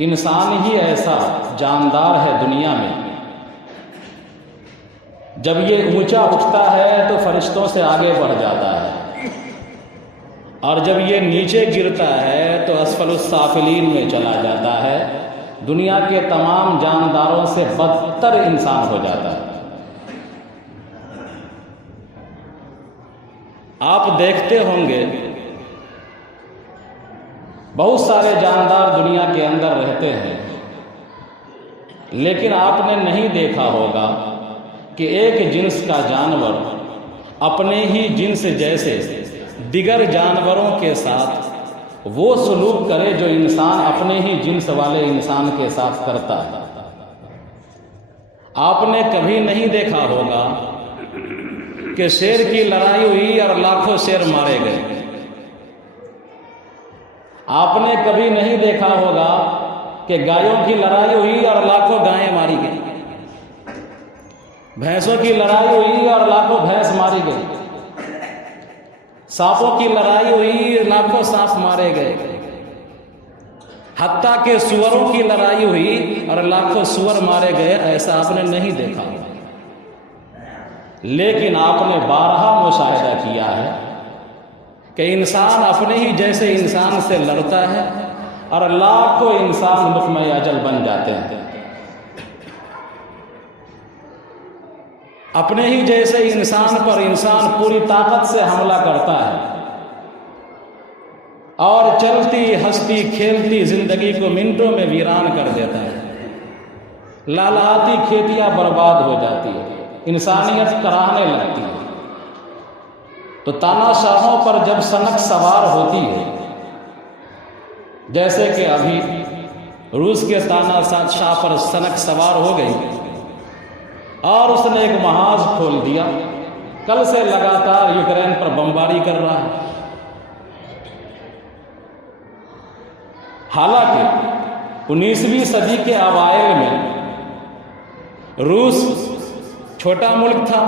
انسان ہی ایسا جاندار ہے دنیا میں، جب یہ اونچا اٹھتا ہے تو فرشتوں سے آگے بڑھ جاتا ہے، اور جب یہ نیچے گرتا ہے تو اسفل السافلین میں چلا جاتا ہے، دنیا کے تمام جانداروں سے بدتر انسان ہو جاتا ہے۔ آپ دیکھتے ہوں گے بہت سارے جاندار دنیا کے اندر رہتے ہیں، لیکن آپ نے نہیں دیکھا ہوگا کہ ایک جنس کا جانور اپنے ہی جنس جیسے دیگر جانوروں کے ساتھ وہ سلوک کرے جو انسان اپنے ہی جنس والے انسان کے ساتھ کرتا ہے۔ آپ نے کبھی نہیں دیکھا ہوگا کہ شیر کی لڑائی ہوئی اور لاکھوں شیر مارے گئے۔ آپ نے کبھی نہیں دیکھا ہوگا کہ گایوں کی لڑائی ہوئی اور لاکھوں گائیں ماری گئی، بھینسوں کی لڑائی ہوئی اور لاکھوں بھینس ماری گئی، سانپوں کی لڑائی ہوئی، لاکھوں سانپ مارے گئے، حتیٰ کہ سوروں کی لڑائی ہوئی اور لاکھوں سور مارے گئے۔ ایسا آپ نے نہیں دیکھا، لیکن آپ نے بارہا مشاہدہ کیا ہے کہ انسان اپنے ہی جیسے انسان سے لڑتا ہے اور لاکھوں انسان لقمہ اجل بن جاتے ہیں۔ اپنے ہی جیسے انسان پر انسان پوری طاقت سے حملہ کرتا ہے اور چلتی ہنستی کھیلتی زندگی کو منٹوں میں ویران کر دیتا ہے، لالہاتی کھیتیاں برباد ہو جاتی ہے، انسانیت کراہنے لگتی ہے۔ تو تانا شاہوں پر جب سنک سوار ہوتی ہے، جیسے کہ ابھی روس کے تانا شاہ پر سنک سوار ہو گئی اور اس نے ایک محاذ کھول دیا، کل سے لگاتار یوکرین پر بمباری کر رہا ہے۔ حالانکہ 19ویں صدی کے اوائل میں روس چھوٹا ملک تھا،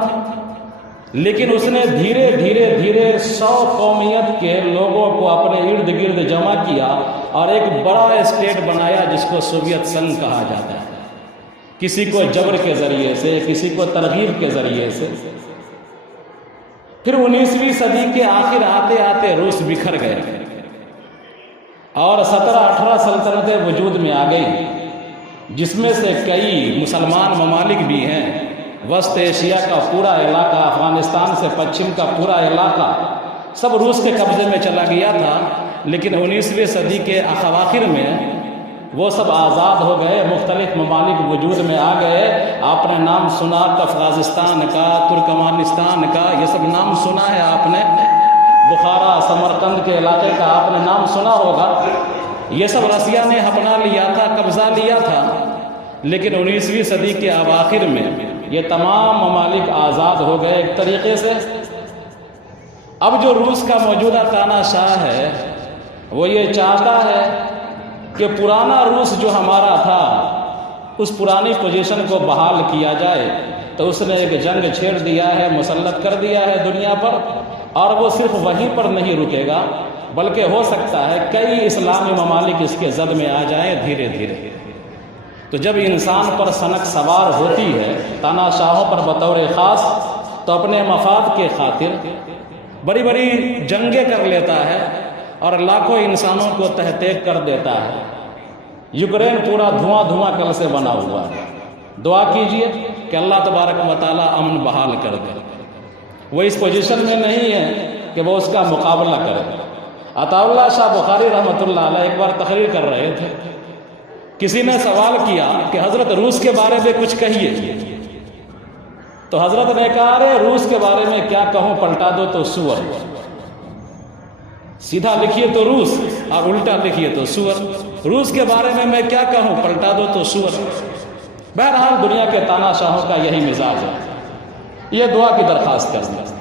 لیکن اس نے دھیرے دھیرے 100 قومیت کے لوگوں کو اپنے ارد گرد جمع کیا اور ایک بڑا اسٹیٹ بنایا جس کو سوویت سنگھ کہا جاتا ہے، کسی کو جبر کے ذریعے سے، کسی کو ترغیب کے ذریعے سے۔ پھر 19ویں صدی کے آخر آتے آتے روس بکھر گئے اور 17-18 سلطنتیں وجود میں آ گئی، جس میں سے کئی مسلمان ممالک بھی ہیں۔ وسط ایشیا کا پورا علاقہ، افغانستان سے پچھم کا پورا علاقہ سب روس کے قبضے میں چلا گیا تھا، لیکن 19ویں صدی کے اواخر میں وہ سب آزاد ہو گئے، مختلف ممالک وجود میں آ گئے۔ آپ نے نام سنا افغانستان کا، ترکمانستان کا، یہ سب نام سنا ہے آپ نے، بخارا سمرقند کے علاقے کا آپ نے نام سنا ہوگا۔ یہ سب رسیا نے اپنا لیا تھا، قبضہ لیا تھا، لیکن 19ویں صدی کے اواخر میں یہ تمام ممالک آزاد ہو گئے ایک طریقے سے۔ اب جو روس کا موجودہ تانا شاہ ہے وہ یہ چاہتا ہے کہ پرانا روس جو ہمارا تھا اس پرانی پوزیشن کو بحال کیا جائے، تو اس نے ایک جنگ چھیڑ دیا ہے، مسلط کر دیا ہے دنیا پر، اور وہ صرف وہیں پر نہیں رکے گا بلکہ ہو سکتا ہے کئی اسلامی ممالک اس کے زد میں آ جائیں دھیرے دھیرے۔ تو جب انسان پر سنک سوار ہوتی ہے تانا شاہوں پر بطور خاص، تو اپنے مفاد کے خاطر بڑی بڑی جنگیں کر لیتا ہے اور لاکھوں انسانوں کو تحقیق کر دیتا ہے۔ یوکرین پورا دھواں کل سے بنا ہوا ہے۔ دعا کیجئے کہ اللہ تبارک و تعالی امن بحال کر دے۔ وہ اس پوزیشن میں نہیں ہے کہ وہ اس کا مقابلہ کرے۔ عطا اللہ شاہ بخاری رحمۃ اللہ علیہ ایک بار تقریر کر رہے تھے، کسی نے سوال کیا کہ حضرت روس کے بارے میں کچھ کہیے، تو حضرت نے کہا ارے روس کے بارے میں کیا کہوں، پلٹا دو تو سور، سیدھا لکھیے تو روس اور الٹا لکھیے تو سور، روس کے بارے میں کیا کہوں، پلٹا دو تو سور۔ بہرحال دنیا کے تانا شاہوں کا یہی مزاج ہے۔ یہ دعا کی درخواست کرتے ہیں۔